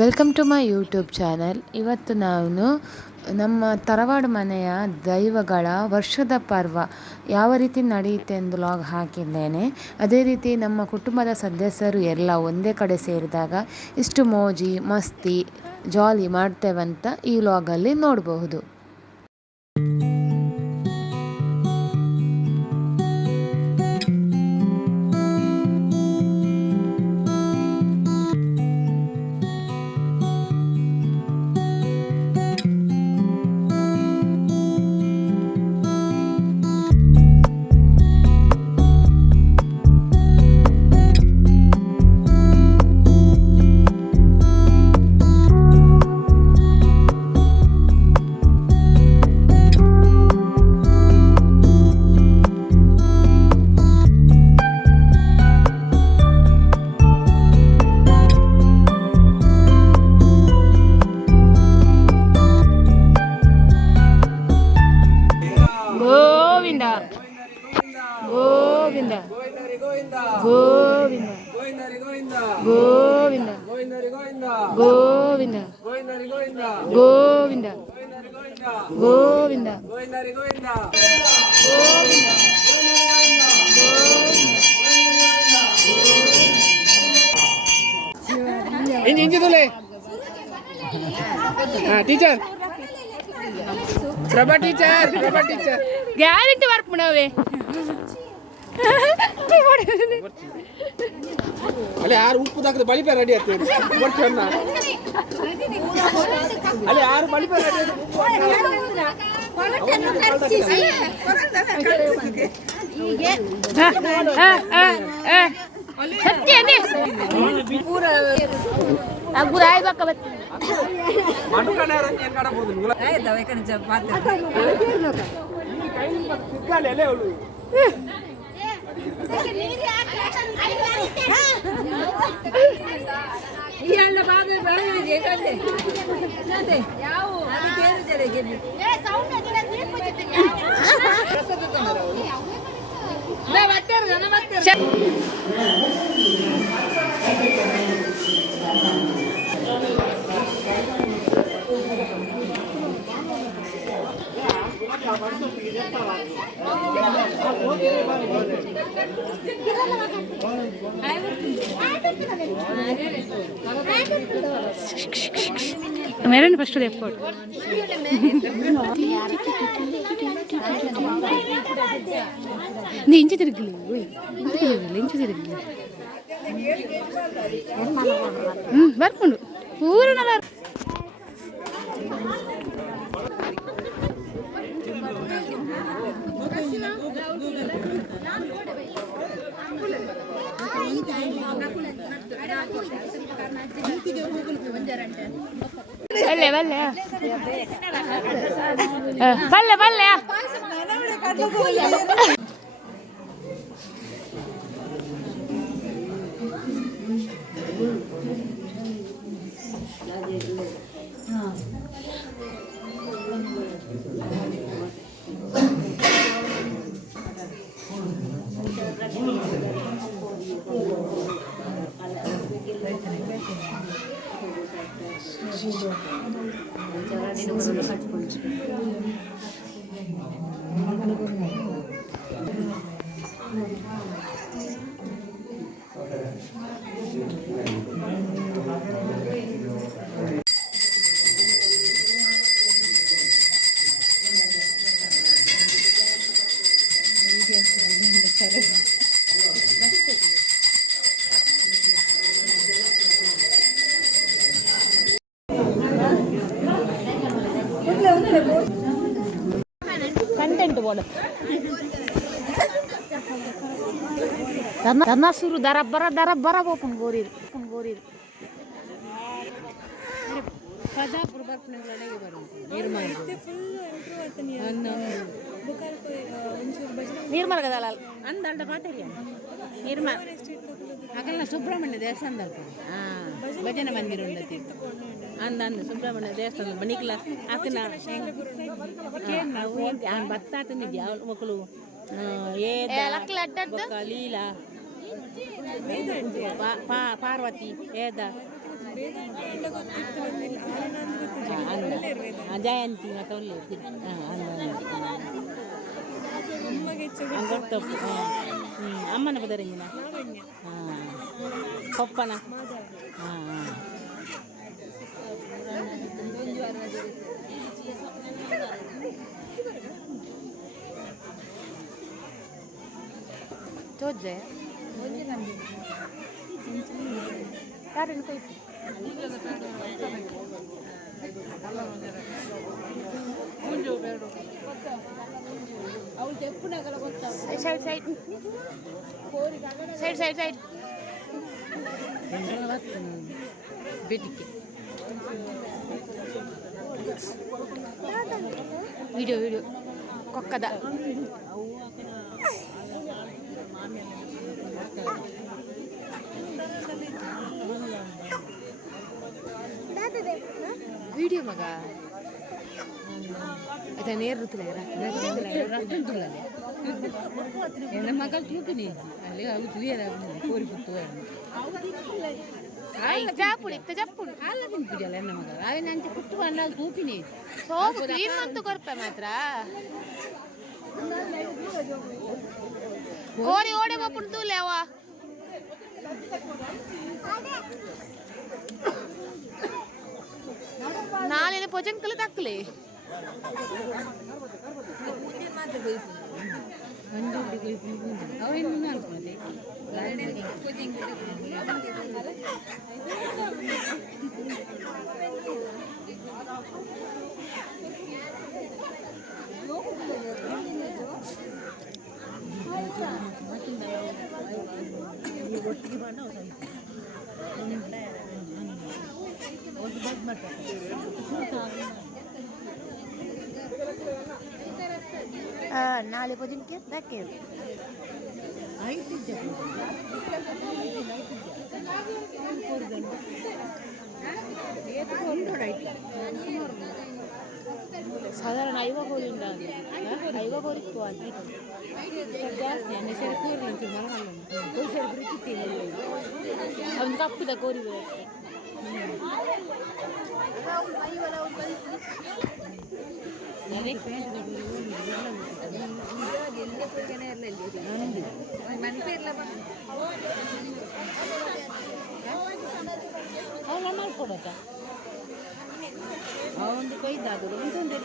Welcome to my YouTube channel. ಇವತ್ತು ನಾನು ನಮ್ಮ ತರವಾಡು ಮನೆಯ ದೈವಗಳ ವರ್ಷದ ಪರ್ವ ಯಾವ ರೀತಿ ನಡೆಯುತ್ತೆ ಎಂದು ಲಾಗ್ ಹಾಕಿದ್ದೇನೆ. ಅದೇ ರೀತಿ ನಮ್ಮ ಕುಟುಂಬದ ಸದಸ್ಯರು ಎಲ್ಲ ಒಂದೇ ಕಡೆ ಸೇರಿದಾಗ ಇಷ್ಟು ಮೋಜಿ ಮಸ್ತಿ ಜಾಲಿ ಮಾಡ್ತೇವಂತ ಈ ಲಾಗಲ್ಲಿ ನೋಡಬಹುದು. ಗೋವಿಂದ ಗೋವಿಂದ ಗೋವಿಂದ ಗೋವಿಂದ ಗೋವಿಂದ ಗೋವಿಂದ ಇಂಜಿ ತುಲೆ teacher Prabha teacher guarantee work ಮಾಡವೆ ಅಲ್ಲೇ ಯಾರು ಉಪ್ಪು ಹಾಕಿದ್ರೆ ಬಳಿಪೆ ರೆಡಿ ಆಗ್ತದೆ ಅಲ್ಲೇ ಯಾರು ಬಳಿಪೆ ರೆಡಿ ಮೇರನ್ ಫಸ್ಟ್ ಎಫರ್ಟ್ ನೀ ಇಂಚು ತಿರುಗಲಿ ಇಂಚು ತಿರುಗಲಿ ಬರ್ಕೊಂಡು ಊರಿನ ಬಲ್ಲೆ ಬಲ್ಲೆ ಬಲ್ಲೆ ಬಲ್ಲೆ ಕಂಟೆಂಟ್ ಬೋರ್ಡ್ ಧರ್ನಾ ಸುರು ದರಬ್ಬರ ಓಪನ್ ಗೋರಿ ಪ್ರಜಾಪುರ ಬರ್ಪಣೆಗಳಿಗೆ ಬರುವುದು ನಿರ್ಮಲ ಗದಲ ಅಂದ ಮಾತಾಡಿ ನಿರ್ಮಲ ಹಾಗಲ್ಲ ಸುಬ್ರಹ್ಮಣ್ಯ ದೇವಸ್ಥಾನದ ಭಜನೆ ಮಂದಿರ ಉಂಡತಿ ಅಂದ ಸುಬ್ರಹ್ಮಣ್ಯ ದೇವಸ್ಥಾನ ಬಣಿಕ್ಲ ಆತನ ಬತ್ತಾತನಿದ್ಯಾ ಮಕ್ಕಳು ಲೀಲಾ ಪಾರ್ವತಿ ಏದ ಜಯಂತಿ ಮತ್ತೆ ಒಳ್ಳೆ ಗೊತ್ತಪ್ಪ ಅಮ್ಮನ ಬದರಂಗಿನ ಹಾಂ ಪಪ್ಪನ ಹಾಂ ತೋಜೆ ಯಾರನ್ನು ಕೈಸಿ ಅವಳು ತೆಪ್ಪುನಾಗಲ್ಲ ಗೊತ್ತ side side side side side ಬೇಟಿಕೆ ವಿಡಿಯೋ ವಿಡಿಯೋ ಕೊಕ್ಕದ ವಿಡಿಯೋ ಮಗ ಅದ ನೇರ್ ನನ್ನ ಮಗಳು ತೂಕಿನಿ ಅಲ್ಲಿ ಅವು ತುಯರ ಕೋರಿ ಪುತ್ತು ಜಾಪುಡಿ ಜಪ್ಪುಡು ಹಾಲು ತಿಂತಿದ್ಯಲ್ಲ ನನ್ನ ಮಗ ಅವೆ ನಂಚೆ ಪುಟ್ಟು ಬಂದಾಗ ತೂಕಿನಿ ಸೋಗು ಕ್ಲೀನ್ ಮಂತು ಕೊರ್ಪೆ ಮಾತ್ರ ಕೋರಿ ಓಡೆ ಬಪ್ಪುಡು ತೂಲೆ ಅವ ನಾಳೆ ಪೊಜಂಕಲು ತಕ್ಕಲಿ ಅವೇನು ನಾಲ್ಕು ಮತ್ತೆ ನಾಳೆ ಪೊಜಂಕೆ ದಕ್ಕೆ ಸಾಧಾರಣ 5 ಕೋರಿಂದ 5 ಕೋರಿತ್ತು ಅಲ್ಲಿ ಜಾಸ್ತಿ ಅಂದರೆ ಸರಿ ಕೂರ್ಲ ಅಂತೀವಿ ಮಲಗಲ್ಲ ಸರಿ ಬಿಡುತ್ತಿಲ್ಲ ಒಂದು ಕಪ್ಪಿದ ಕೋರಿ ಅವನು ಮಾಡ್ಕೊಡತ್ತ ಅವೊಂದು ಕೈದಾದರು ಇಂತೊಂದು